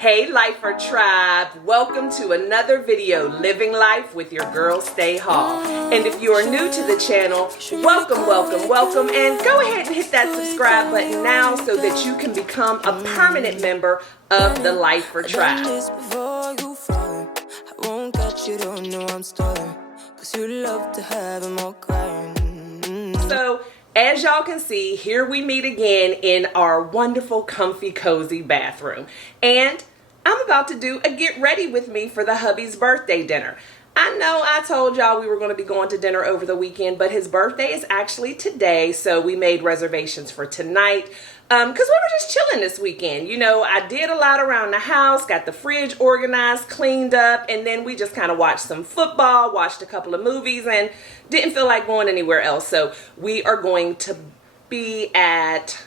Hey Lifer Tribe, welcome to another video, Living Life with your girl Stay Hall. And if you are new to the channel, welcome, and go ahead and hit that subscribe button now so that you can become a permanent member of the Lifer Tribe. So, as y'all can see, here we meet again in our wonderful, comfy, cozy bathroom. And I'm about to do a get ready with me for the hubby's birthday dinner. I know I told y'all we were going to be going to dinner over the weekend, but his birthday is actually today, so we made reservations for tonight because we were just chilling this weekend. You know, I did a lot around the house, got the fridge organized, cleaned up, and then we just kind of watched some football, watched a couple of movies, and didn't feel like going anywhere else. So we are going to be at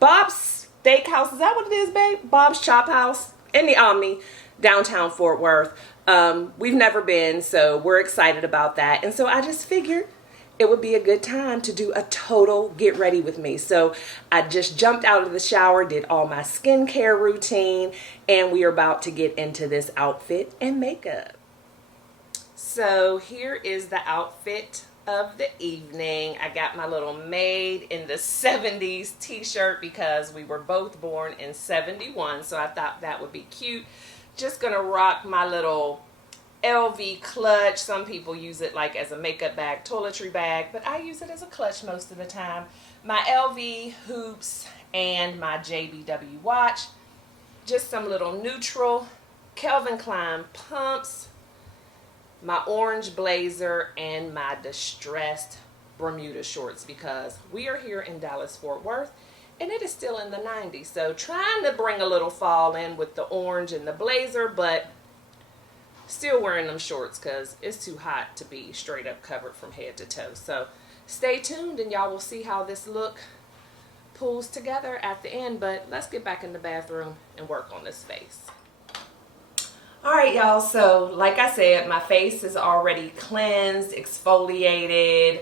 Bob's Steakhouse. Is that what it is, babe? Bob's Chop House in the Omni, downtown Fort Worth. We've never been, so we're excited about that. And so I just figured it would be a good time to do a total get ready with me. So I just jumped out of the shower, did all my skincare routine, and we are about to get into this outfit and makeup. So here is the outfit of the evening. I got my little Made in the 70s t-shirt because we were both born in 71, so I thought that would be cute. Just gonna rock my little LV clutch. Some people use it like as a makeup bag, toiletry bag, but I use it as a clutch most of the time. My LV hoops and my JBW watch. Just some little neutral Calvin Klein pumps, my orange blazer, and my distressed Bermuda shorts because we are here in Dallas, Fort Worth, and it is still in the 90s. So trying to bring a little fall in with the orange and the blazer, but still wearing them shorts because it's too hot to be straight up covered from head to toe. So stay tuned and y'all will see how this look pulls together at the end. But let's get back in the bathroom and work on this face. Alright y'all, so like I said, my face is already cleansed, exfoliated,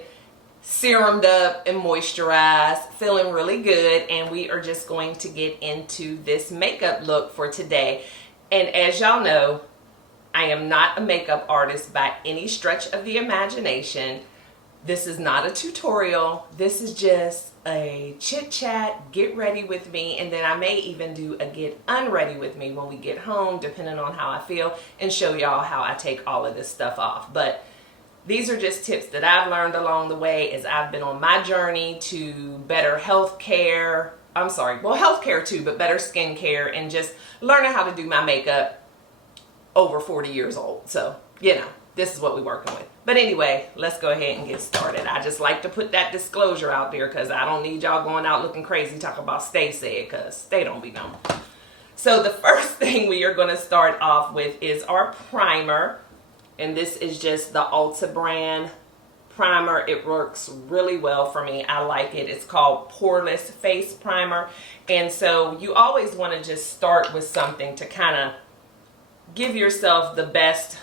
serumed up, and moisturized, feeling really good, and we are just going to get into this makeup look for today. And as y'all know, I am not a makeup artist by any stretch of the imagination. This is not a tutorial. This is just a chit-chat, get ready with me, and then I may even do a get unready with me when we get home, depending on how I feel, and show y'all how I take all of this stuff off. But these are just tips that I've learned along the way as I've been on my journey to better health care. Health care too, but better skin care, and just learning how to do my makeup over 40 years old. So, you know, this is what we're working with. But anyway, let's go ahead and get started. I just like to put that disclosure out there because I don't need y'all going out looking crazy talking about Stay said, because Stay don't be known. So the first thing we are going to start off with is our primer. And this is just the Ulta brand primer. It works really well for me. I like it. It's called Poreless Face Primer. And so you always want to just start with something to kind of give yourself the best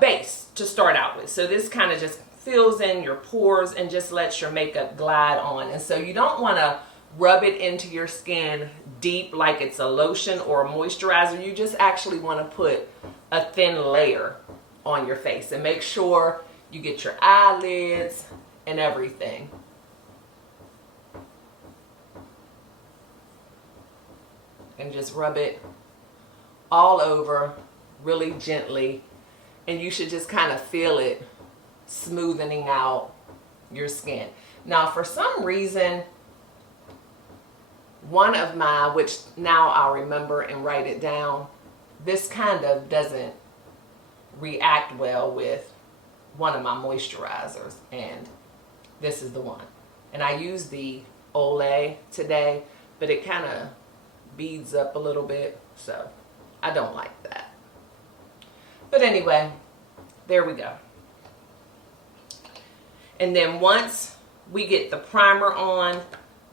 base to start out with. So this kind of just fills in your pores and just lets your makeup glide on. And so you don't want to rub it into your skin deep like it's a lotion or a moisturizer. You just actually want to put a thin layer on your face and make sure you get your eyelids and everything. And just rub it all over really gently, and you should just kind of feel it smoothing out your skin. Now for some reason, one of my, which now I'll remember and write it down, this kind of doesn't react well with one of my moisturizers, and this is the one. And I use the Olay today, but it kind of beads up a little bit, so I don't like that. But anyway, there we go. And then once we get the primer on,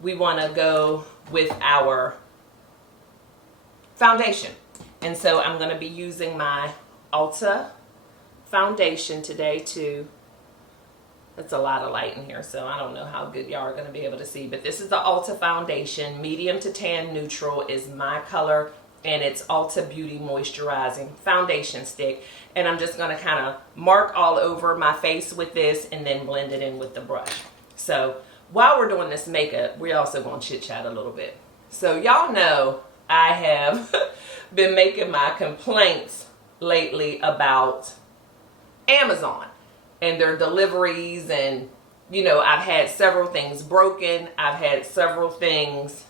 we want to go with our foundation. And so I'm going to be using my Ulta foundation today too. it's a lot of light in here, so I don't know how good y'all are going to be able to see. But this is the Ulta foundation. Medium to tan neutral is my color, and it's Ulta Beauty Moisturizing Foundation Stick. And I'm just going to kind of mark all over my face with this and then blend it in with the brush. So while we're doing this makeup, we're also going to chit-chat a little bit. So y'all know I have been making my complaints lately about Amazon and their deliveries, and you know, I've had several things broken. I've had several things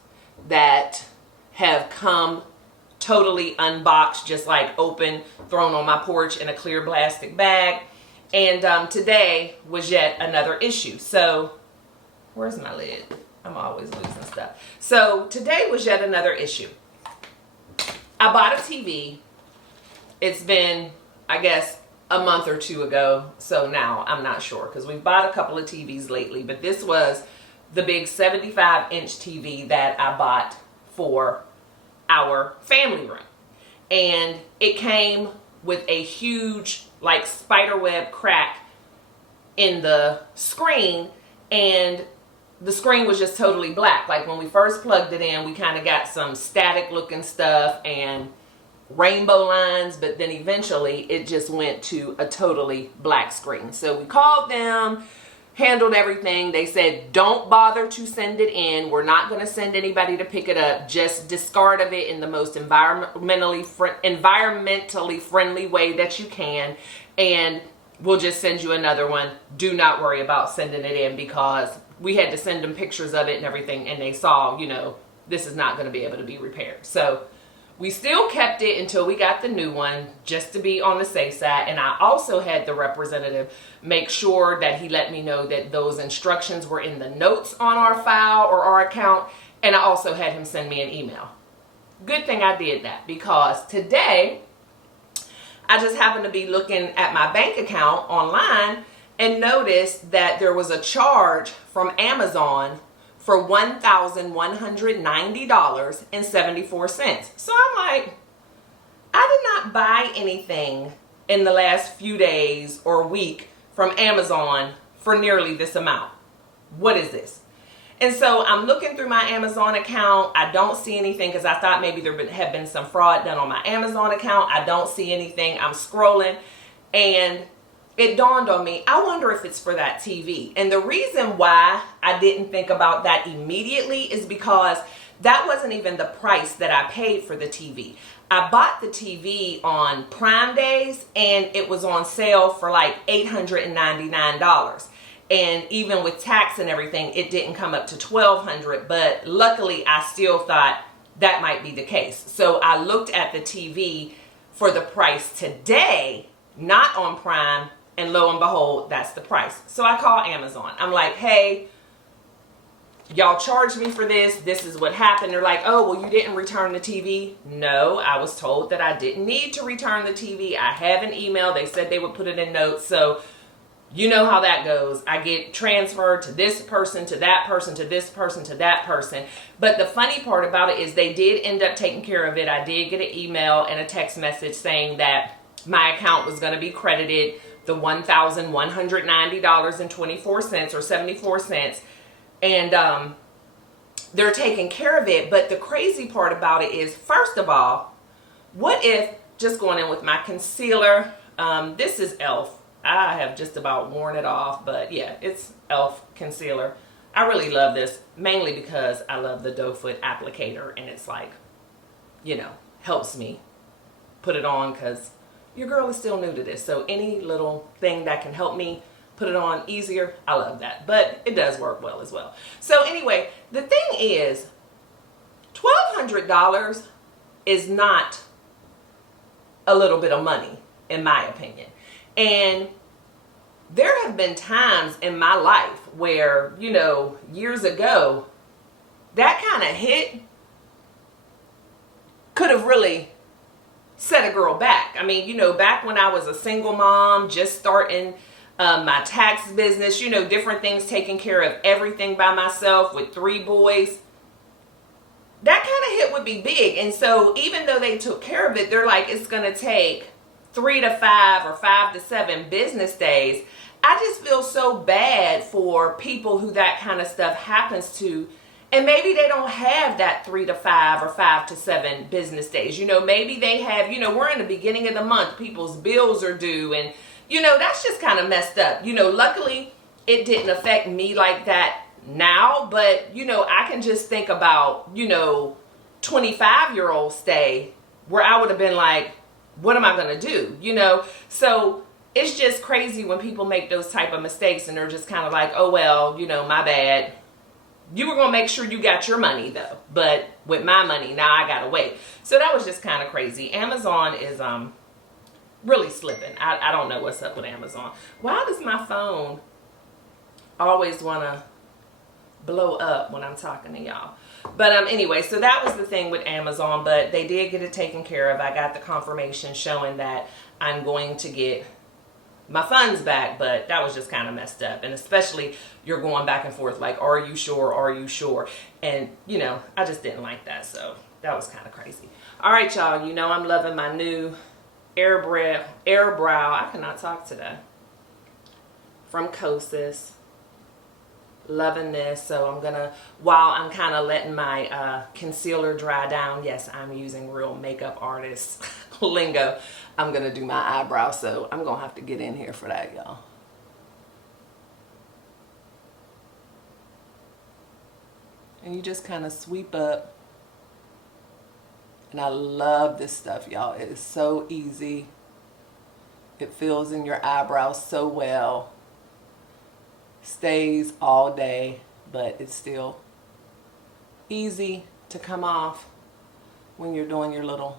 that have come totally unboxed, just like open, thrown on my porch in a clear plastic bag. And today was yet another issue. So where's my lid? I'm always losing stuff. So today was yet another issue. I bought a TV. It's been, I guess, a month or two ago. So now I'm not sure, because we've bought a couple of TVs lately, but this was the big 75-inch TV that I bought for our family room. And it came with a huge, like, spiderweb crack in the screen, and the screen was just totally black. Like, when we first plugged it in, we kind of got some static looking stuff and rainbow lines, but then eventually it just went to a totally black screen. So we called them, handled everything. They said, don't bother to send it in. We're not going to send anybody to pick it up. Just discard of it in the most environmentally friendly way that you can, and we'll just send you another one. Do not worry about sending it in, because we had to send them pictures of it and everything, and they saw, you know, this is not going to be able to be repaired. So we still kept it until we got the new one, just to be on the safe side. And I also had the representative make sure that he let me know that those instructions were in the notes on our file or our account. And I also had him send me an email. Good thing I did that, because today I just happened to be looking at my bank account online and noticed that there was a charge from Amazon for $1,190.74. So I'm like, I did not buy anything in the last few days or week from Amazon for nearly this amount. What is this? And so I'm looking through my Amazon account. I don't see anything, because I thought maybe there had been some fraud done on my Amazon account. I don't see anything. I'm scrolling, and it dawned on me, I wonder if it's for that TV. And the reason why I didn't think about that immediately is because that wasn't even the price that I paid for the TV. I bought the TV on Prime Days, and it was on sale for like $899. And even with tax and everything, it didn't come up to $1,200. But luckily, I still thought that might be the case. So I looked at the TV for the price today, not on Prime, and lo and behold, that's the price. So I call Amazon. I'm like, hey, y'all charged me for this. This is what happened. They're like, oh, well, you didn't return the TV. No, I was told that I didn't need to return the TV. I have an email. They said they would put it in notes. So you know how that goes. I get transferred to this person, to that person, to this person, to that person. But the funny part about it is they did end up taking care of it. I did get an email and a text message saying that my account was going to be credited the $1,190.24 or 74 cents. And they're taking care of it. But the crazy part about it is, first of all, what if, just going in with my concealer, this is e.l.f. I have just about worn it off, but yeah, it's e.l.f. concealer. I really love this, mainly because I love the doe foot applicator, and it's like, you know, helps me put it on, because your girl is still new to this. So any little thing that can help me put it on easier, I love that. But it does work well as well. So anyway, the thing is, $1,200 is not a little bit of money, in my opinion. And there have been times in my life where, you know, years ago, that kind of hit could have really set a girl back. I mean, you know, back when I was a single mom, just starting my tax business, you know, different things, taking care of everything by myself with 3 boys, that kind of hit would be big. And so even though they took care of it, they're like, it's going to take 3 to 5 or 5 to 7 business days. I just feel so bad for people who that kind of stuff happens to. And maybe they don't have that 3 to 5 or 5 to 7 business days. You know, maybe they have, you know, we're in the beginning of the month, people's bills are due, and, you know, that's just kind of messed up. You know, luckily it didn't affect me like that now, but, you know, I can just think about, you know, 25-year-old stay where I would have been like, what am I going to do? You know, so it's just crazy when people make those type of mistakes and they're just kind of like, oh, well, you know, my bad. You were going to make sure you got your money, though. But with my money, now I got to wait. So that was just kind of crazy. Amazon is really slipping. I don't know what's up with Amazon. Why does my phone always want to blow up when I'm talking to y'all? But anyway, so that was the thing with Amazon. But they did get it taken care of. I got the confirmation showing that I'm going to get my funds back, but that was just kind of messed up. And especially you're going back and forth like, are you sure? Are you sure? And, you know, I just didn't like that. So that was kind of crazy. All right, y'all, you know I'm loving my new air brow. I cannot talk today. From Kosas. Loving this. So I'm gonna, while I'm kind of letting my concealer dry down, yes, I'm using real makeup artist lingo, I'm gonna do my eyebrows. So I'm gonna have to get in here for that, y'all. And you just kind of sweep up. And I love this stuff, y'all. It is so easy. It fills in your eyebrows so well. Stays all day, but it's still easy to come off when you're doing your little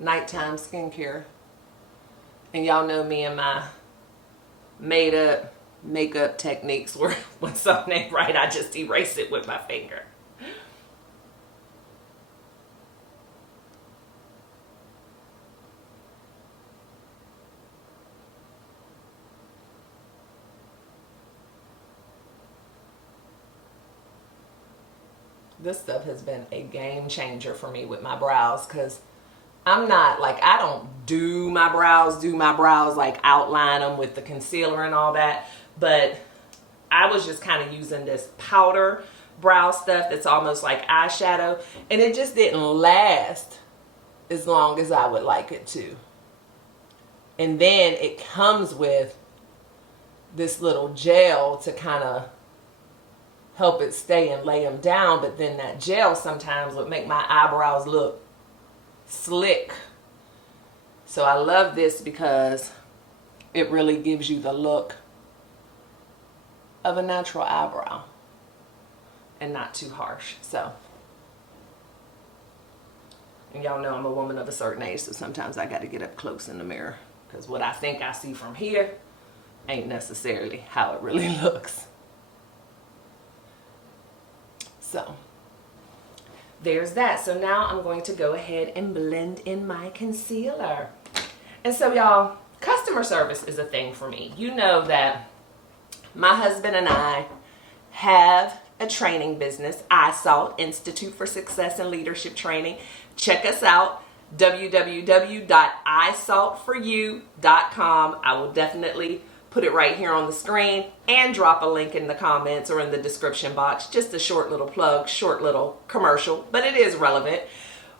nighttime skincare. And y'all know me and my made up makeup techniques where when something ain't right, I just erase it with my finger. This stuff has been a game changer for me with my brows, because I'm not like, I don't do my brows like outline them with the concealer and all that, but I was just kind of using this powder brow stuff that's almost like eyeshadow, and it just didn't last as long as I would like it to. And then it comes with this little gel to kind of help it stay and lay them down, but then that gel sometimes would make my eyebrows look slick. So I love this because it really gives you the look of a natural eyebrow and not too harsh. So, and y'all know I'm a woman of a certain age, so sometimes I got to get up close in the mirror, because what I think I see from here ain't necessarily how it really looks. So there's that. So now I'm going to go ahead and blend in my concealer. And so y'all, customer service is a thing for me. You know that my husband and I have a training business, iSalt, Institute for Success and Leadership Training. Check us out, www.isaltforyou.com. I will definitely put it right here on the screen and drop a link in the comments or in the description box. Just a short little plug, short little commercial, but it is relevant.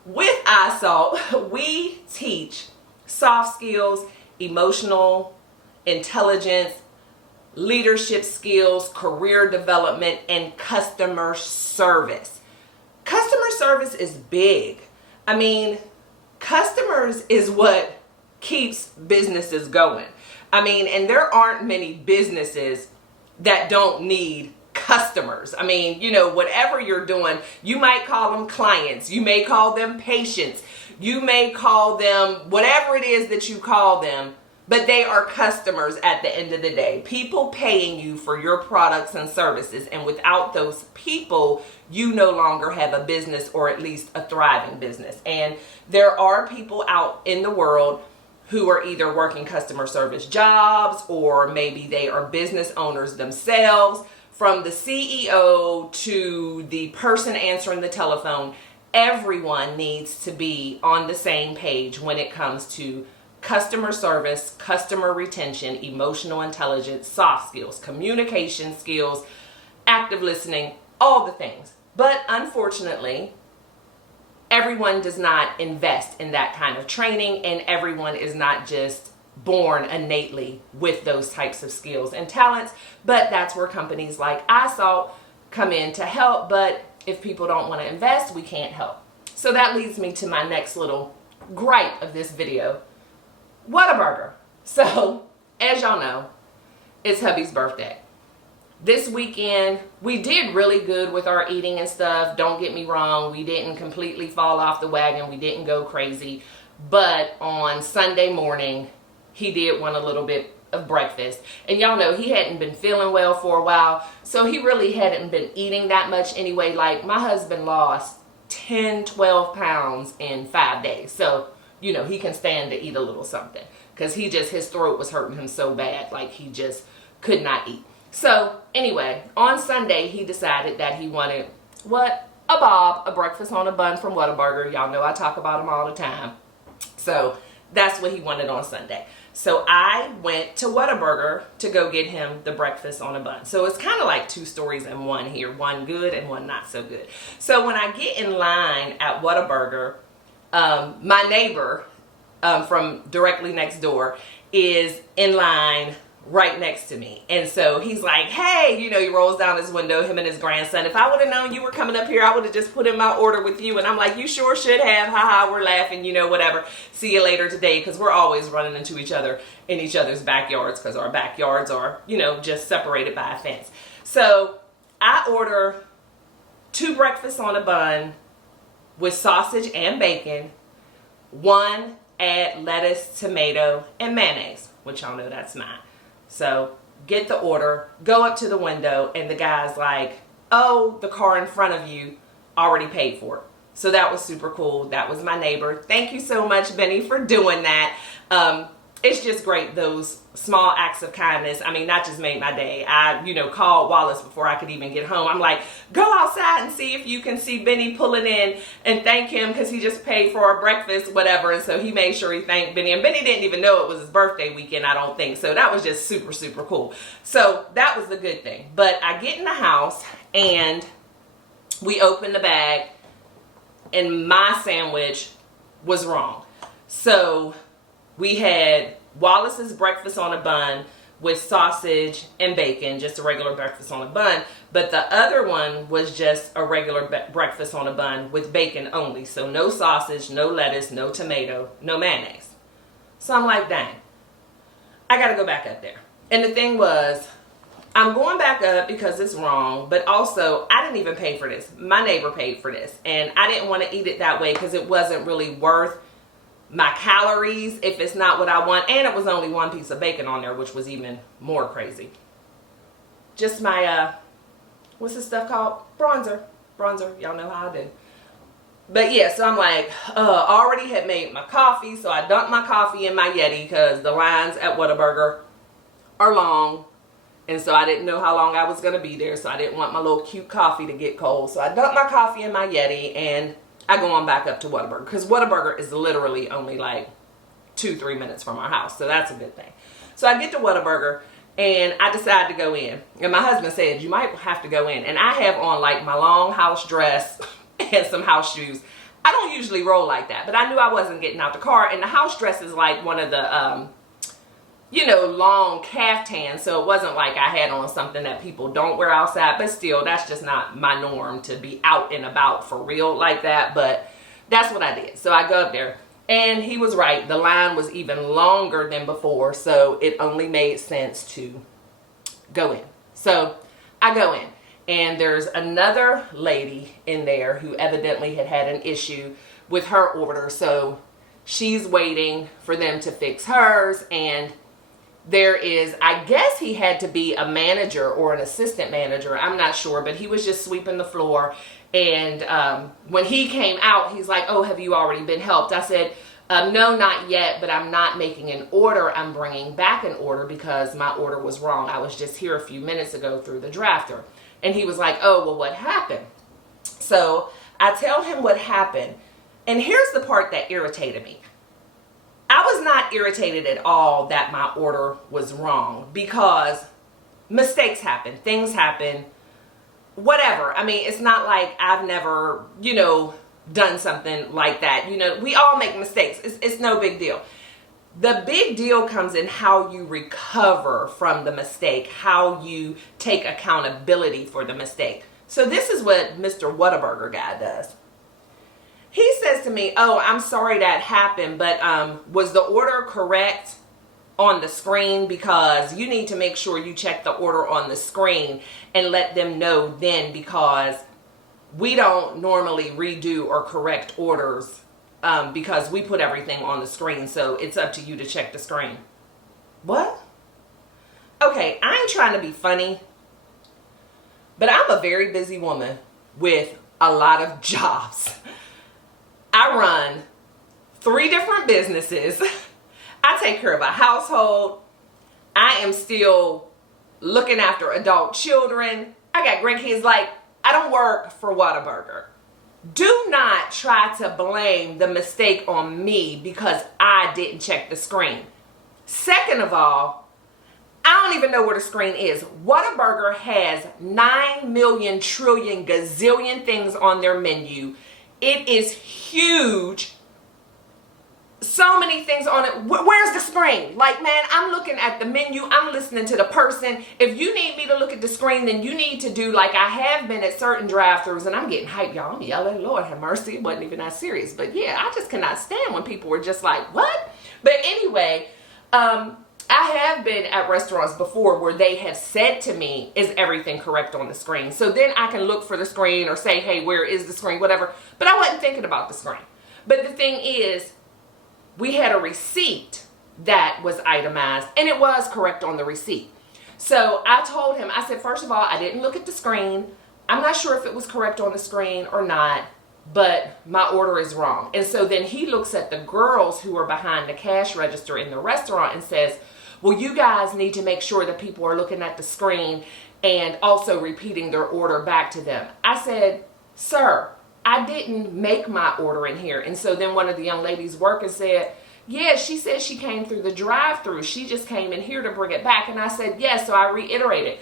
With iSalt, we teach soft skills, emotional intelligence, leadership skills, career development, and customer service. Customer service is big. I mean, customers is what keeps businesses going. I mean, and there aren't many businesses that don't need customers. I mean, you know, whatever you're doing, you might call them clients, you may call them patients, you may call them whatever it is that you call them, but they are customers at the end of the day. People paying you for your products and services, and without those people, you no longer have a business, or at least a thriving business. And there are people out in the world who are either working customer service jobs, or maybe they are business owners themselves. From the CEO to the person answering the telephone, everyone needs to be on the same page when it comes to customer service, customer retention, emotional intelligence, soft skills, communication skills, active listening, all the things. But unfortunately, everyone does not invest in that kind of training, and everyone is not just born innately with those types of skills and talents. But that's where companies like iSalt come in to help. But if people don't want to invest, we can't help. So that leads me to my next little gripe of this video. Whataburger. So, as y'all know, it's hubby's birthday. This weekend, we did really good with our eating and stuff. Don't get me wrong. We didn't completely fall off the wagon. We didn't go crazy. But on Sunday morning, he did want a little bit of breakfast. And y'all know he hadn't been feeling well for a while. So he really hadn't been eating that much anyway. Like, my husband lost 10, 12 pounds in 5 days. So, you know, he can stand to eat a little something. Because his throat was hurting him so bad. Like, he just could not eat. So, anyway, on Sunday, he decided that he wanted, what? A breakfast on a bun from Whataburger. Y'all know I talk about them all the time. So, that's what he wanted on Sunday. So, I went to Whataburger to go get him the breakfast on a bun. So, it's kind of like two stories in one here. One good and one not so good. So, when I get in line at Whataburger, my neighbor from directly next door is in line right next to me. And so he's like, hey, you know, he rolls down his window, him and his grandson. If I would have known you were coming up here, I would have just put in my order with you. And I'm like, you sure should have. Haha, we're laughing, you know, whatever. See you later today. Because we're always running into each other in each other's backyards, because our backyards are, you know, just separated by a fence. So I order 2 breakfasts on a bun with sausage and bacon. 1 add lettuce, tomato, and mayonnaise, which y'all know that's mine. So get the order, go up to the window, and the guy's like, oh, the car in front of you already paid for it. So that was super cool. That was my neighbor. Thank you so much, Benny, for doing that. It's just great, those small acts of kindness. I mean, that just made my day. I, you know, called Wallace before I could even get home. I'm like, go outside and see if you can see Benny pulling in and thank him because he just paid for our breakfast, whatever. And so he made sure he thanked Benny. And Benny didn't even know it was his birthday weekend, I don't think. So that was just super, super cool. So that was the good thing. But I get in the house and we open the bag and my sandwich was wrong. So we had Wallace's breakfast on a bun with sausage and bacon, just a regular breakfast on a bun. But the other one was just a regular breakfast on a bun with bacon only. So no sausage, no lettuce, no tomato, no mayonnaise. So I'm like, dang, I got to go back up there. And the thing was, I'm going back up because it's wrong, but also I didn't even pay for this. My neighbor paid for this. And I didn't want to eat it that way because it wasn't really worth my calories if it's not what I want. And it was only 1 piece of bacon on there, which was even more crazy. Just my, what's this stuff called? Bronzer. Y'all know how I do. But yeah, so I'm like, already had made my coffee. So I dumped my coffee in my Yeti because the lines at Whataburger are long. And so I didn't know how long I was going to be there. So I didn't want my little cute coffee to get cold. So I dumped my coffee in my Yeti and I go on back up to Whataburger because Whataburger is literally only like 2-3 minutes from our house. So that's a good thing. So I get to Whataburger and I decide to go in. And my husband said, you might have to go in. And I have on like my long house dress and some house shoes. I don't usually roll like that, but I knew I wasn't getting out the car. And the house dress is like one of the, you know, long caftans. So it wasn't like I had on something that people don't wear outside. But still, that's just not my norm to be out and about for real like that. But that's what I did. So I go up there. And he was right. The line was even longer than before. So it only made sense to go in. So I go in. And there's another lady in there who evidently had an issue with her order. So she's waiting for them to fix hers. And there is, I guess he had to be a manager or an assistant manager. I'm not sure, but he was just sweeping the floor. And when he came out, he's like, oh, have you already been helped? I said, no, not yet, but I'm not making an order. I'm bringing back an order because my order was wrong. I was just here a few minutes ago through the drafter. And he was like, oh, well, what happened? So I tell him what happened. And here's the part that irritated me. I was not irritated at all that my order was wrong, because mistakes happen, things happen, whatever. I mean, it's not like I've never, done something like that. We all make mistakes. It's no big deal. The big deal comes in how you recover from the mistake, how you take accountability for the mistake. So this is what Mr. Whataburger guy does. He says to me, "Oh, I'm sorry that happened, but was the order correct on the screen? Because you need to make sure you check the order on the screen and let them know then, because we don't normally redo or correct orders because we put everything on the screen, so it's up to you to check the screen." What? Okay, I ain't trying to be funny, but I'm a very busy woman with a lot of jobs. I run 3 different businesses. I take care of a household. I am still looking after adult children. I got grandkids. Like, I don't work for Whataburger. Do not try to blame the mistake on me because I didn't check the screen. Second of all, I don't even know where the screen is. Whataburger has 9 million trillion gazillion things on their menu. It is huge. So many things on it. Where's the screen? Like, man, I'm looking at the menu. I'm listening to the person. If you need me to look at the screen, then you need to do like I have been at certain drive-thrus, and I'm getting hyped, y'all. I'm yelling, Lord have mercy. It wasn't even that serious. But yeah, I just cannot stand when people were just like, what? But anyway, I have been at restaurants before where they have said to me, is everything correct on the screen? So then I can look for the screen or say, hey, where is the screen? Whatever. But I wasn't thinking about the screen. But the thing is, we had a receipt that was itemized, and it was correct on the receipt. So I told him, I said, first of all, I didn't look at the screen. I'm not sure if it was correct on the screen or not, but my order is wrong. And so then he looks at the girls who are behind the cash register in the restaurant and says, well, you guys need to make sure that people are looking at the screen and also repeating their order back to them. I said, sir, I didn't make my order in here. And so then one of the young ladies working said, yeah, she said she came through the drive-thru. She just came in here to bring it back. And I said, yes. So I reiterated,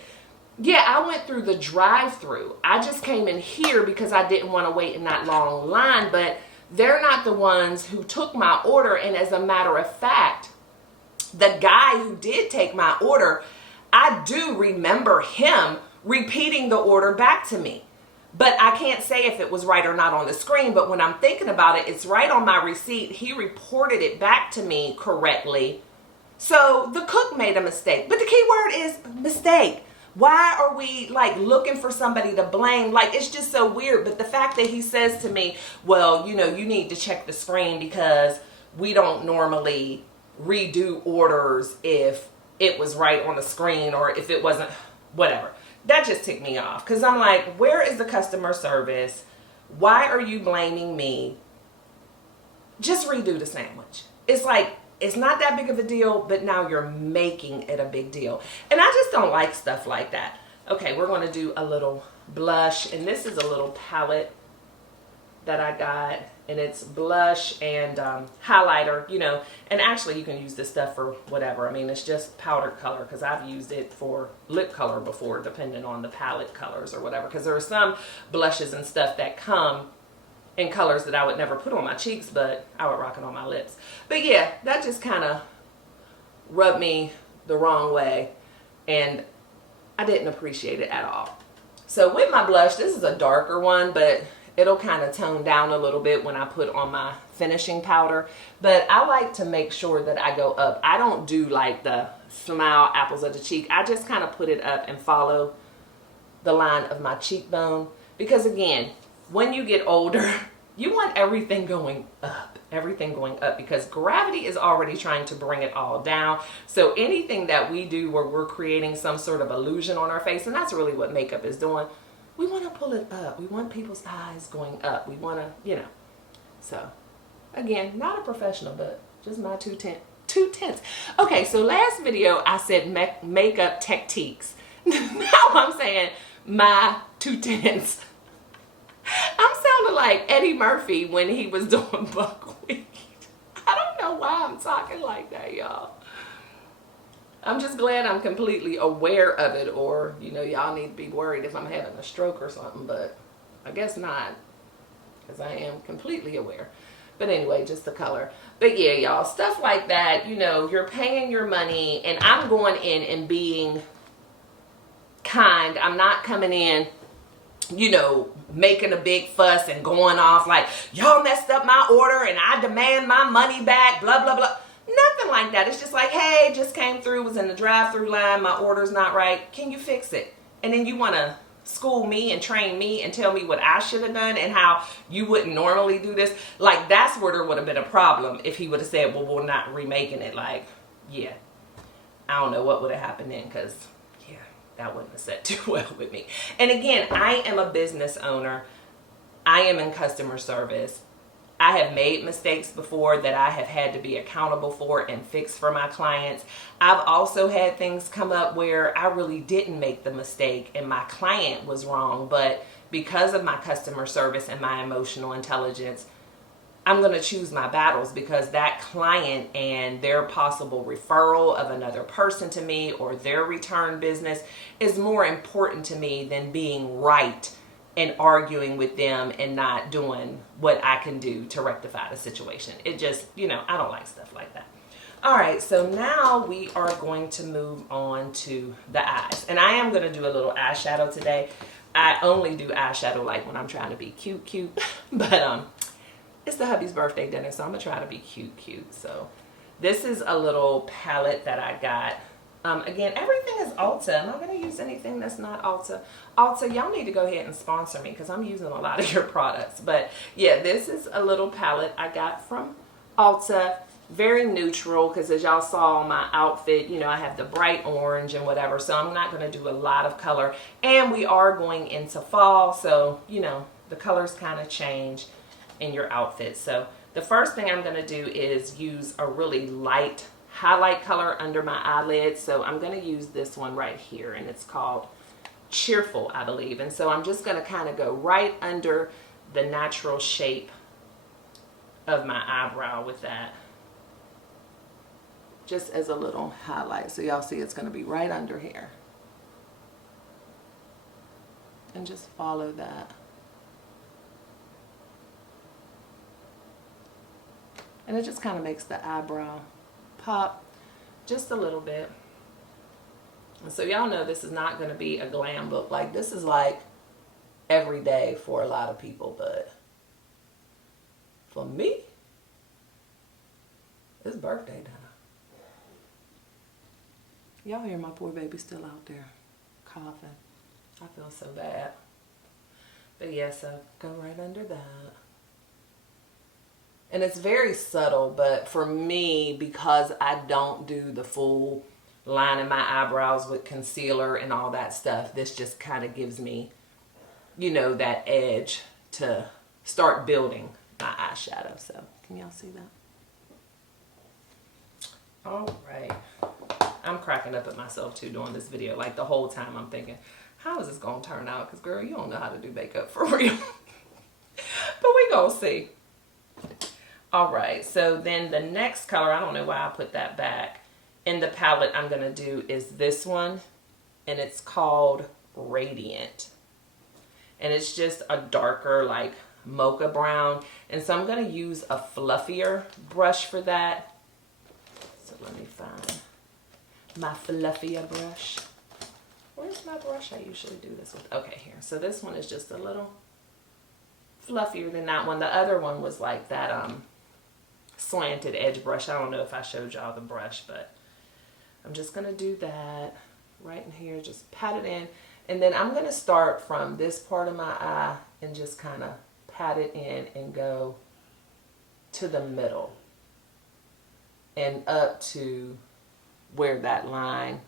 yeah, I went through the drive-thru. I just came in here because I didn't want to wait in that long line, but they're not the ones who took my order. And as a matter of fact, the guy who did take my order, I do remember him repeating the order back to me. But I can't say if it was right or not on the screen. But when I'm thinking about it, it's right on my receipt. He reported it back to me correctly. So the cook made a mistake. But the key word is mistake. Why are we like looking for somebody to blame? Like, it's just so weird. But the fact that he says to me, well, you need to check the screen because we don't normally redo orders if it was right on the screen or if it wasn't, whatever. That just ticked me off because I'm like, where is the customer service? Why are you blaming me? Just redo the sandwich. It's like, it's not that big of a deal, but now you're making it a big deal. And I just don't like stuff like that. Okay, we're going to do a little blush. And this is a little palette that I got. And it's blush and highlighter, and actually you can use this stuff for whatever. I mean, it's just powdered color because I've used it for lip color before, depending on the palette colors or whatever. Because there are some blushes and stuff that come in colors that I would never put on my cheeks, but I would rock it on my lips. But yeah, that just kind of rubbed me the wrong way, and I didn't appreciate it at all. So with my blush, this is a darker one, but it'll kind of tone down a little bit when I put on my finishing powder. But I like to make sure that I go up. I don't do like the smile apples of the cheek. I just kind of put it up and follow the line of my cheekbone. Because again, when you get older, you want everything going up. Everything going up because gravity is already trying to bring it all down. So anything that we do where we're creating some sort of illusion on our face, and that's really what makeup is doing, we want to pull it up. We want people's eyes going up. We want to, So, again, not a professional, but just my 2 tenths. Okay, so last video I said makeup techniques. Now I'm saying my 2 tenths. I'm sounding like Eddie Murphy when he was doing buckwheat. I don't know why I'm talking like that, y'all. I'm just glad I'm completely aware of it, or, you know, y'all need to be worried if I'm having a stroke or something, but I guess not, because I am completely aware. But anyway, just the color. But yeah, y'all, stuff like that, you know, you're paying your money, and I'm going in and being kind. I'm not coming in, you know, making a big fuss and going off like, y'all messed up my order and I demand my money back, blah, blah, blah. Nothing like that. It's just like, hey, just came through, was in the drive-through line, my order's not right. Can you fix it? And then you want to school me and train me and tell me what I should have done and how you wouldn't normally do this. Like, that's where there would have been a problem if he would have said, well, we're not remaking it. Like, yeah, I don't know what would have happened then, because yeah, that wouldn't have set too well with me. And again, I am a business owner. I am in customer service. I have made mistakes before that I have had to be accountable for and fix for my clients. I've also had things come up where I really didn't make the mistake and my client was wrong, but because of my customer service and my emotional intelligence, I'm going to choose my battles, because that client and their possible referral of another person to me or their return business is more important to me than being right and arguing with them and not doing what I can do to rectify the situation. It just, you know, I don't like stuff like that. All right, so now we are going to move on to the eyes. And I am going to do a little eyeshadow today. I only do eyeshadow like when I'm trying to be cute. But it's the hubby's birthday dinner, so I'm going to try to be cute. So this is a little palette that I got. Again, everything is Ulta. I'm not going to use anything that's not Ulta. Ulta, y'all need to go ahead and sponsor me, because I'm using a lot of your products. But yeah, this is a little palette I got from Ulta. Very neutral, because as y'all saw on my outfit, you know, I have the bright orange and whatever. So I'm not going to do a lot of color. And we are going into fall, so, you know, the colors kind of change in your outfit. So the first thing I'm going to do is use a really light highlight color under my eyelids. So I'm going to use this one right here, and it's called Cheerful, I believe. And so I'm just going to kind of go right under the natural shape of my eyebrow with that, just as a little highlight. So y'all see it's going to be right under here, and just follow that. And it just kind of makes the eyebrow pop just a little bit. And so y'all know this is not going to be a glam look. Like, this is like every day for a lot of people, but for me, it's birthday dinner. Y'all hear my poor baby still out there coughing. I feel so bad. But yeah, so go right under that. And it's very subtle, but for me, because I don't do the full line in my eyebrows with concealer and all that stuff, this just kind of gives me, you know, that edge to start building my eyeshadow. So, can y'all see that? All right. I'm cracking up at myself too doing this video. Like, the whole time I'm thinking, how is this going to turn out? Because, girl, you don't know how to do makeup for real. But we gonna see. All right, so then the next color, I don't know why I put that back, in the palette I'm going to do is this one, and it's called Radiant. And it's just a darker, like, mocha brown. And so I'm going to use a fluffier brush for that. So let me find my fluffier brush. Where's my brush I usually do this with? Okay, here. So this one is just a little fluffier than that one. The other one was like that, slanted edge brush. I don't know if I showed y'all the brush, but I'm just going to do that right in here. Just pat it in. And then I'm going to start from this part of my eye and just kind of pat it in and go to the middle and up to where that line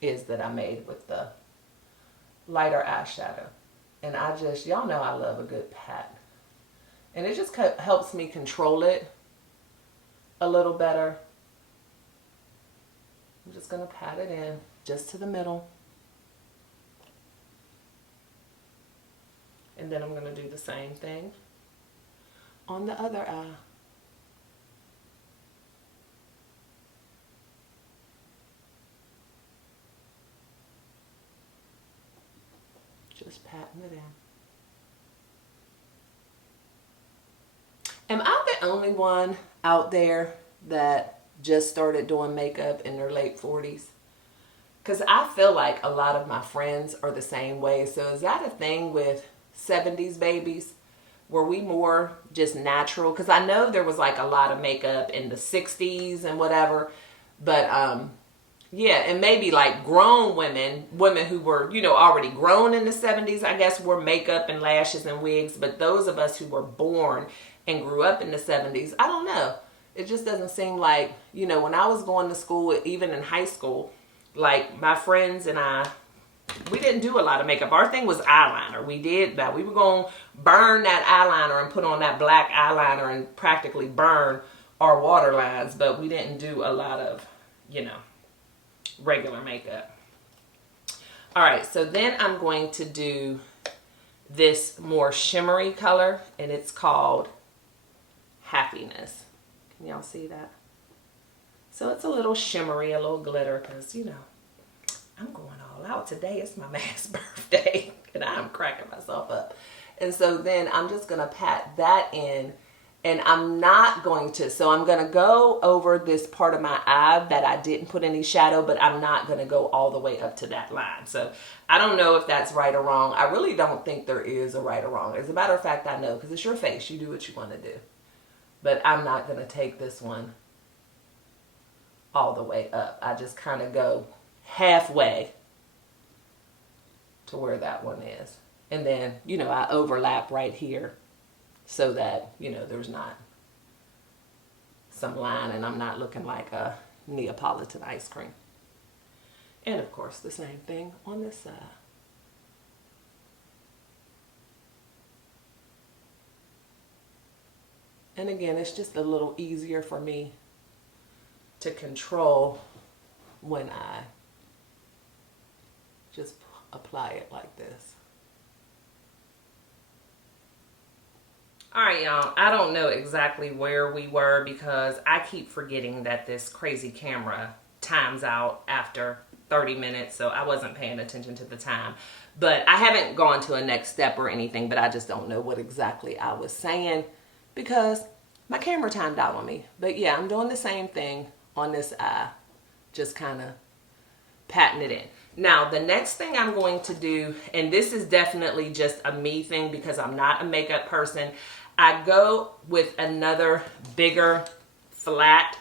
is that I made with the lighter eyeshadow. And I just, y'all know I love a good pat. And it just helps me control it a little better. I'm just going to pat it in just to the middle. And then I'm going to do the same thing on the other eye. Just patting it in. Am I the only one out there that just started doing makeup in their late 40s? Because I feel like a lot of my friends are the same way. So is that a thing with 70s babies? Were we more just natural? Because I know there was like a lot of makeup in the 60s and whatever. But yeah, and maybe like grown women who were, you know, already grown in the 70s, I guess, wore makeup and lashes and wigs. But those of us who were born and grew up in the 70s, I don't know. It just doesn't seem like, you know, when I was going to school, even in high school, like my friends and I, we didn't do a lot of makeup. Our thing was eyeliner. We did that. We were going to burn that eyeliner and put on that black eyeliner and practically burn our waterlines. But we didn't do a lot of, you know, regular makeup. All right, so then I'm going to do this more shimmery color, and it's called Happiness. Can y'all see that? So it's a little shimmery, a little glitter, because, you know, I'm going all out today. It's my man's birthday, and I'm cracking myself up. And so then I'm just going to pat that in, and I'm not going to, so I'm going to go over this part of my eye that I didn't put any shadow, but I'm not going to go all the way up to that line. So I don't know if that's right or wrong. I really don't think there is a right or wrong. As a matter of fact, I know, because it's your face. You do what you want to do. But I'm not going to take this one all the way up. I just kind of go halfway to where that one is. And then, you know, I overlap right here so that, you know, there's not some line and I'm not looking like a Neapolitan ice cream. And of course, the same thing on this side. And again, it's just a little easier for me to control when I just apply it like this. All right, y'all, I don't know exactly where we were because I keep forgetting that this crazy camera times out after 30 minutes, so I wasn't paying attention to the time. But I haven't gone to a next step or anything, but I just don't know what exactly I was saying because my camera timed out on me. But yeah, I'm doing the same thing on this eye, just kind of patting it in. Now, the next thing I'm going to do, and this is definitely just a me thing because I'm not a makeup person, I go with another bigger flat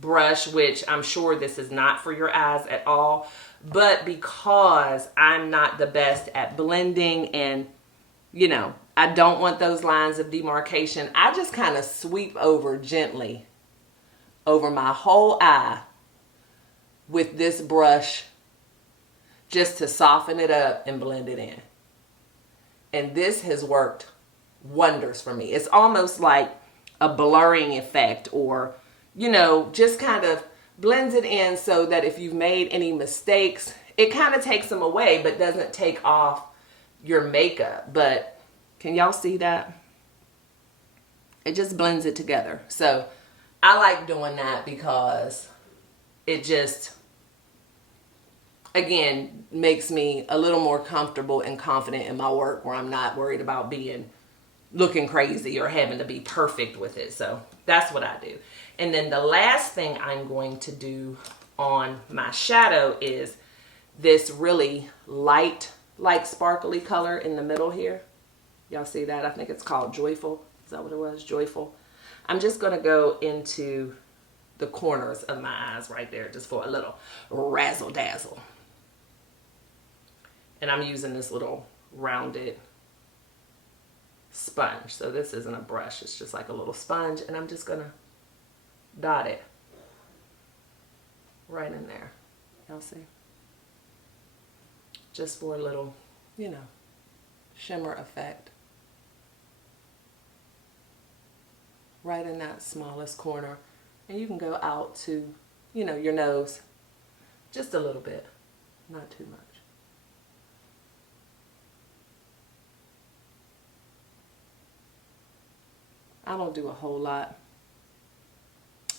brush, which I'm sure this is not for your eyes at all, but because I'm not the best at blending and, you know, I don't want those lines of demarcation, I just kind of sweep over gently over my whole eye with this brush just to soften it up and blend it in. And this has worked wonders for me. It's almost like a blurring effect, or, you know, just kind of blends it in so that if you've made any mistakes, it kind of takes them away, but doesn't take off your makeup. But can y'all see that? It just blends it together. So I like doing that because it just, again, makes me a little more comfortable and confident in my work where I'm not worried about looking crazy or having to be perfect with it. So that's what I do. And then the last thing I'm going to do on my shadow is this really light, like sparkly color in the middle here. Y'all see that? I think it's called Joyful. Is that what it was? Joyful. I'm just going to go into the corners of my eyes right there just for a little razzle dazzle. And I'm using this little rounded sponge. So this isn't a brush. It's just like a little sponge. And I'm just going to dot it right in there. Y'all see? Just for a little, you know, shimmer effect. Right in that smallest corner. And you can go out to, you know, your nose just a little bit, not too much. I don't do a whole lot,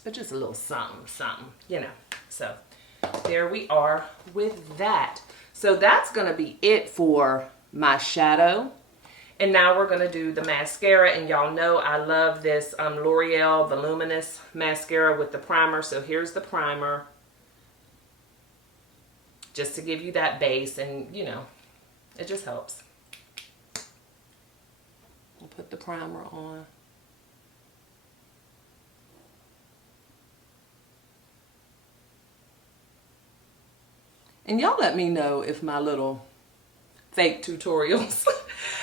but just a little something, you know. So there we are with that. So that's going to be it for my shadow. And now we're going to do the mascara. And y'all know I love this L'Oreal Voluminous Mascara with the primer. So here's the primer. Just to give you that base. And, you know, it just helps. I'll put the primer on. And y'all let me know if my little fake tutorials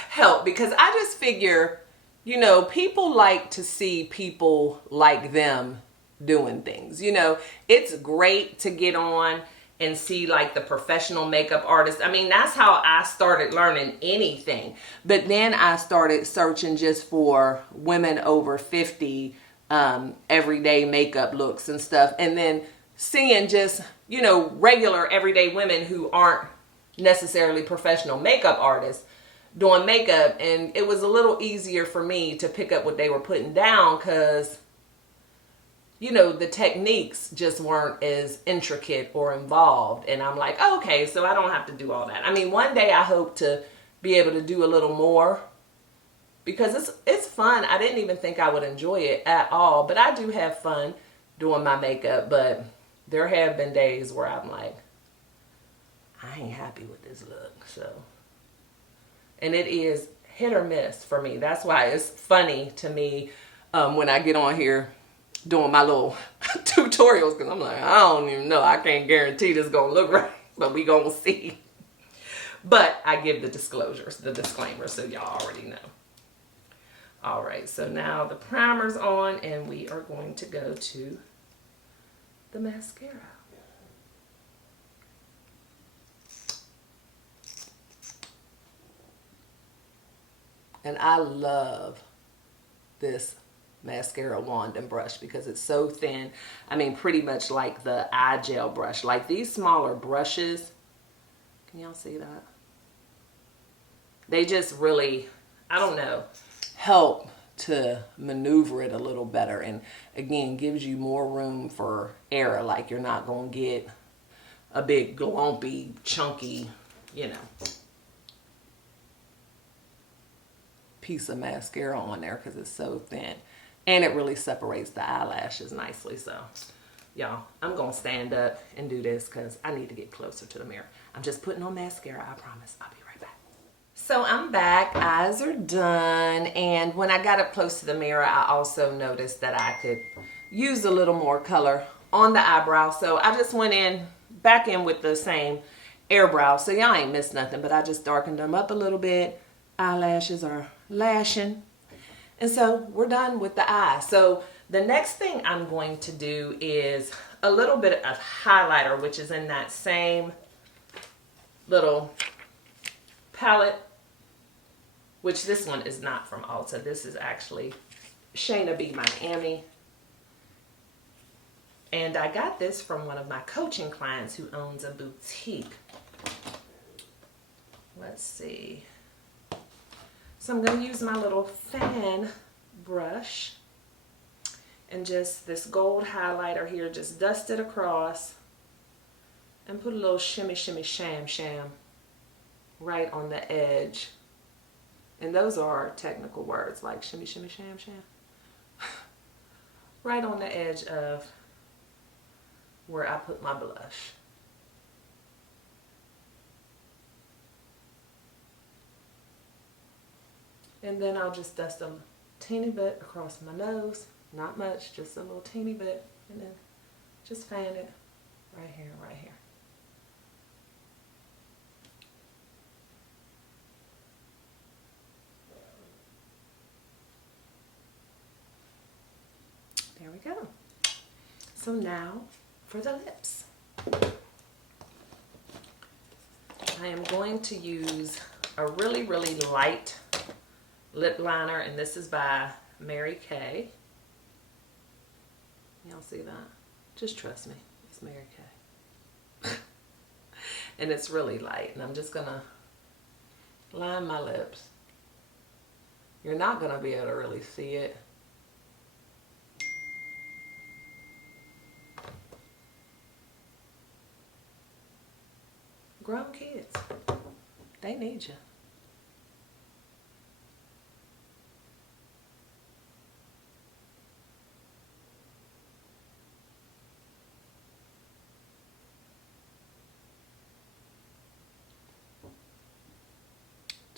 help, because I just figure, you know, people like to see people like them doing things. You know, it's great to get on and see like the professional makeup artist. I mean, that's how I started learning anything. But then I started searching just for women over 50 everyday makeup looks and stuff. And then seeing just, you know, regular everyday women who aren't necessarily professional makeup artists doing makeup. And it was a little easier for me to pick up what they were putting down because, you know, the techniques just weren't as intricate or involved. And I'm like, oh, okay, so I don't have to do all that. I mean, one day I hope to be able to do a little more because it's fun. I didn't even think I would enjoy it at all, but I do have fun doing my makeup. But there have been days where I'm like, I ain't happy with this look. So, and it is hit or miss for me. That's why it's funny to me when I get on here doing my little tutorials, because I'm like, I don't even know. I can't guarantee this gonna look right, but we gonna see. But I give the disclosures, the disclaimers, so y'all already know. All right, so now the primer's on and we are going to go to the mascara. And I love this mascara wand and brush because it's so thin. I mean, pretty much like the eye gel brush. Like these smaller brushes, can y'all see that? They just really, I don't know, help to maneuver it a little better. And again, gives you more room for error. Like you're not going to get a big glumpy, chunky, you know, piece of mascara on there because it's so thin. And it really separates the eyelashes nicely. So, y'all, I'm going to stand up and do this because I need to get closer to the mirror. I'm just putting on mascara, I promise. I'll be right back. So, I'm back. Eyes are done. And when I got up close to the mirror, I also noticed that I could use a little more color on the eyebrow. So, I just went back in with the same airbrow. So, y'all ain't missed nothing, but I just darkened them up a little bit. Eyelashes are lashing. And so we're done with the eye. So the next thing I'm going to do is a little bit of highlighter, which is in that same little palette, which this one is not from Ulta. This is actually Shayna B. Miami. And I got this from one of my coaching clients who owns a boutique. Let's see. So I'm going to use my little fan brush and just this gold highlighter here, just dust it across and put a little shimmy, shimmy, sham, sham right on the edge. And those are technical words like shimmy, shimmy, sham, sham. Right on the edge of where I put my blush. And then I'll just dust a teeny bit across my nose. Not much, just a little teeny bit. And then just fan it right here, right here. There we go. So now for the lips. I am going to use a really, really light lip liner, and this is by Mary Kay. Y'all see that? Just trust me, it's Mary Kay. And it's really light, and I'm just gonna line my lips. You're not gonna be able to really see it. Grown kids, they need you.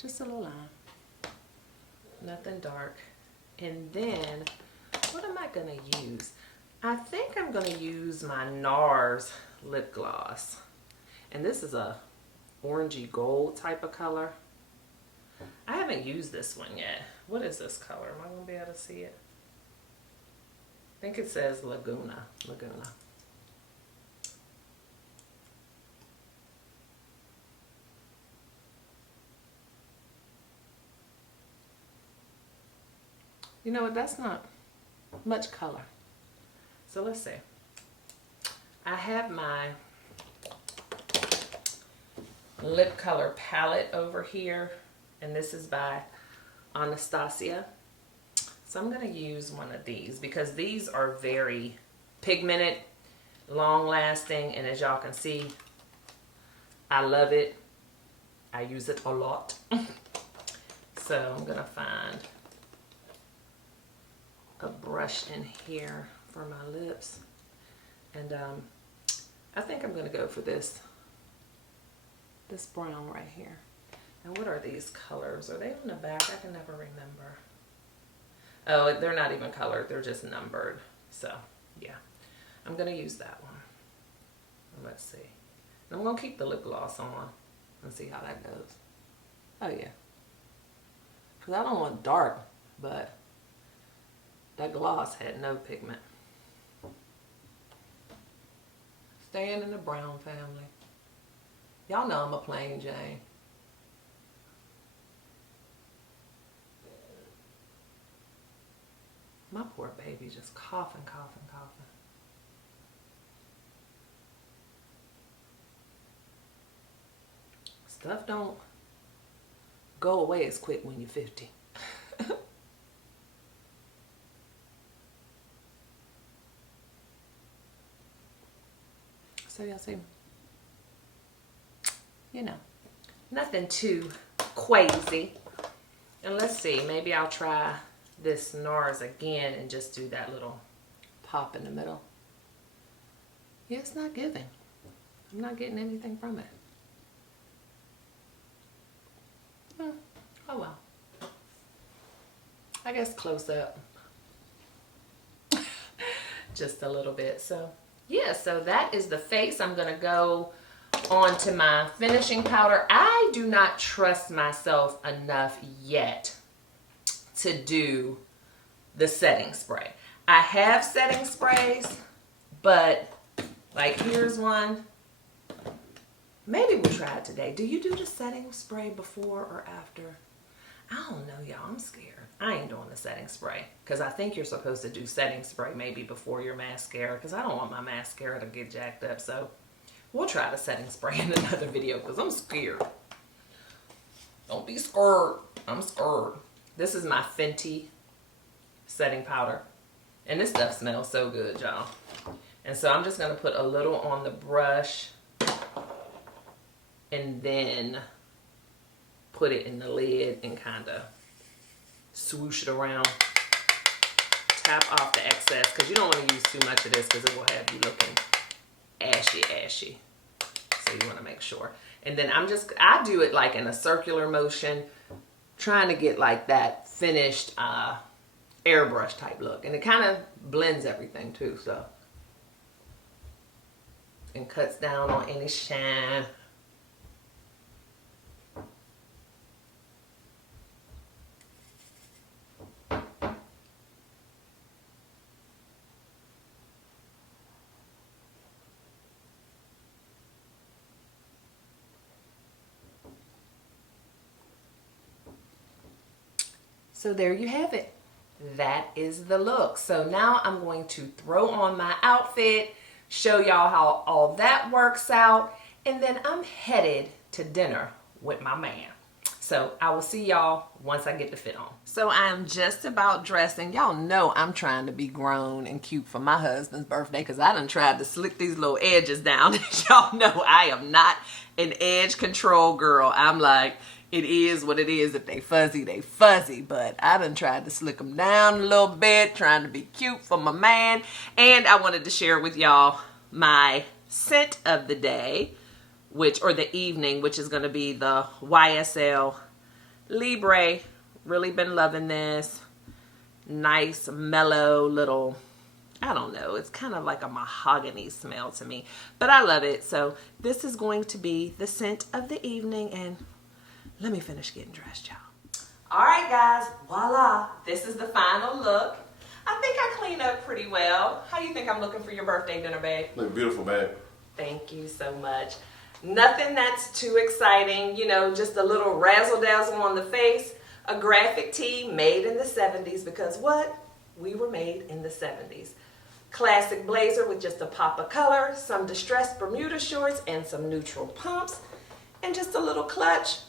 Just a little line. Nothing dark. And then, what am I gonna use? I think I'm gonna use my NARS lip gloss. And this is a orangey gold type of color. I haven't used this one yet. What is this color? Am I gonna be able to see it? I think it says Laguna. Laguna. You know what? That's not much color. So let's see. I have my lip color palette over here, and this is by Anastasia. So I'm going to use one of these because these are very pigmented, long lasting, and as y'all can see, I love it. I use it a lot. So I'm going to find a brush in here for my lips, and I think I'm going to go for this brown right here. And what are these colors? Are they on the back? I can never remember. Oh, they're not even colored. They're just numbered. So, yeah. I'm going to use that one. Let's see. And I'm going to keep the lip gloss on and see how that goes. Oh, yeah. Because I don't want dark, but that gloss had no pigment. Staying in the brown family. Y'all know I'm a plain Jane. My poor baby just coughing, coughing, coughing. Stuff don't go away as quick when you're 50. So y'all see, you know, nothing too crazy. And let's see, maybe I'll try this NARS again and just do that little pop in the middle. Yeah, it's not giving. I'm not getting anything from it. Oh well. I guess close up. Just a little bit. So yeah, so that is the face. I'm gonna go on to my finishing powder. I do not trust myself enough yet to do the setting spray. I have setting sprays, but like here's one. Maybe we'll try it today. Do you do the setting spray before or after? I don't know, y'all. I'm scared. I ain't doing the setting spray because I think you're supposed to do setting spray maybe before your mascara because I don't want my mascara to get jacked up. So we'll try the setting spray in another video because I'm scared. Don't be scared. I'm scared. This is my Fenty setting powder. And this stuff smells so good, y'all. And so I'm just going to put a little on the brush and then put it in the lid and kind of swoosh it around. Tap off the excess because you don't want to use too much of this because it will have you looking ashy. So you want to make sure. And then I do it like in a circular motion, trying to get like that finished airbrush type look. And it kind of blends everything too, so. And cuts down on any shine. So there you have it. That is the look. So now I'm going to throw on my outfit, show y'all how all that works out, and then I'm headed to dinner with my man. So I will see y'all once I get the fit on. So I'm just about dressed, and y'all know I'm trying to be grown and cute for my husband's birthday because I done tried to slick these little edges down. Y'all know I am not an edge control girl. I'm like, it is what it is. If they fuzzy, they fuzzy. But I done tried to slick them down a little bit, trying to be cute for my man. And I wanted to share with y'all my scent of the day, or the evening, which is going to be the YSL Libre, really been loving this. Nice, mellow little, I don't know, it's kind of like a mahogany smell to me, but I love it. So this is going to be the scent of the evening, and let me finish getting dressed, y'all. All right, guys, voila. This is the final look. I think I cleaned up pretty well. How do you think I'm looking for your birthday dinner, babe? Look beautiful, babe. Thank you so much. Nothing that's too exciting, you know, just a little razzle-dazzle on the face. A graphic tee made in the 70s, because what? We were made in the 70s. Classic blazer with just a pop of color, some distressed Bermuda shorts and some neutral pumps, and just a little clutch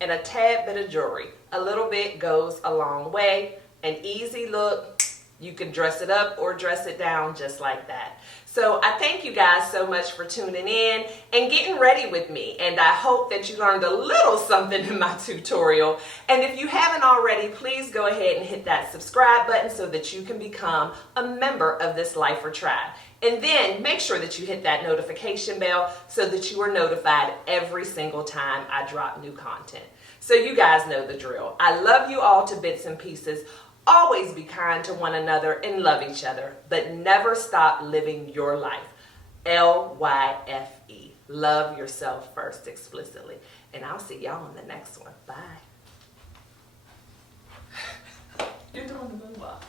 and a tad bit of jewelry. A little bit goes a long way. An easy look. You can dress it up or dress it down just like that. So I thank you guys so much for tuning in and getting ready with me. And I hope that you learned a little something in my tutorial. And if you haven't already, please go ahead and hit that subscribe button so that you can become a member of this Lifer Tribe. And then make sure that you hit that notification bell so that you are notified every single time I drop new content. So you guys know the drill. I love you all to bits and pieces. Always be kind to one another and love each other, but never stop living your life. LYFE. Love yourself first explicitly. And I'll see y'all on the next one. Bye. You're doing the moonwalk.